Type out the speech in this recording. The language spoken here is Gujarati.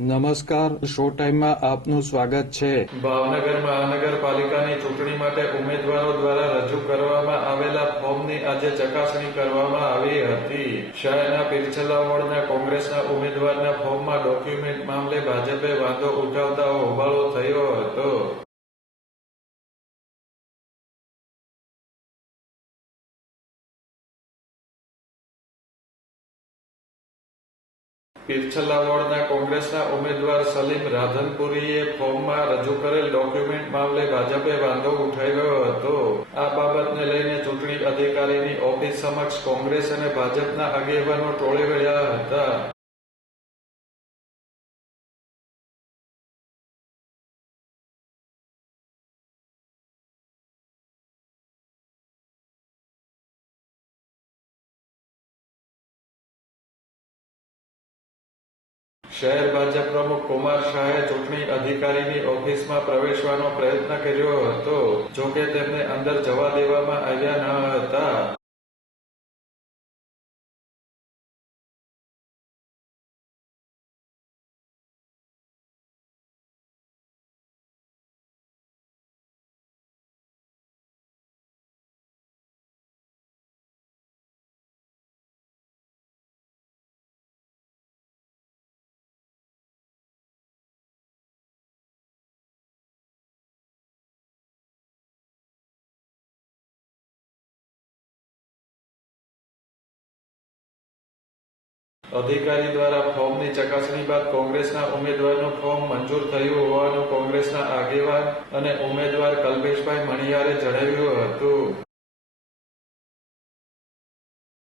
નમસ્કાર, શો ટાઈમમાં આપનું સ્વાગત છે. ભાવનગર મહાનગરપાલિકાની ચૂંટણી માટે ઉમેદવારો દ્વારા રજૂ કરવામાં આવેલા ફોર્મની આજે ચકાસણી કરવામાં આવી હતી. શહેરના પીરછલા વોર્ડના કોંગ્રેસના ઉમેદવારના ફોર્મમાં ડોક્યુમેન્ટ મામલે ભાજપે વાંધો ઉઠાવતા હોબાળો થયો હતો. પીરછલા વોર્ડના કોંગ્રેસના ઉમેદવાર સલીમ રાધનપુરીએ ફોર્મમાં રજૂ કરેલ ડોક્યુમેન્ટ મામલે ભાજપે વાંધો ઉઠાવ્યો હતો. આ બાબતને લઈને ચૂંટણી અધિકારીની ઓફિસ સમક્ષ કોંગ્રેસ અને ભાજપના આગેવાનો ટોળે વળ્યા હતા. શહેર ભાજપ પ્રમુખ કુમાર શાહે ચૂંટણી અધિકારીની ઓફિસમાં પ્રવેશવાનો પ્રયત્ન કર્યો હતો, જોકે તેમને અંદર જવા દેવામાં આવ્યા ન હતા. અધિકારી દ્વારા ફોર્મની ચકાસણી બાદ કોંગ્રેસના ઉમેદવારનું ફોર્મ મંજૂર થયું હોવાનું કોંગ્રેસના આગેવાન અને ઉમેદવાર કલ્પેશભાઈ મણિયારે જણાવ્યું હતું.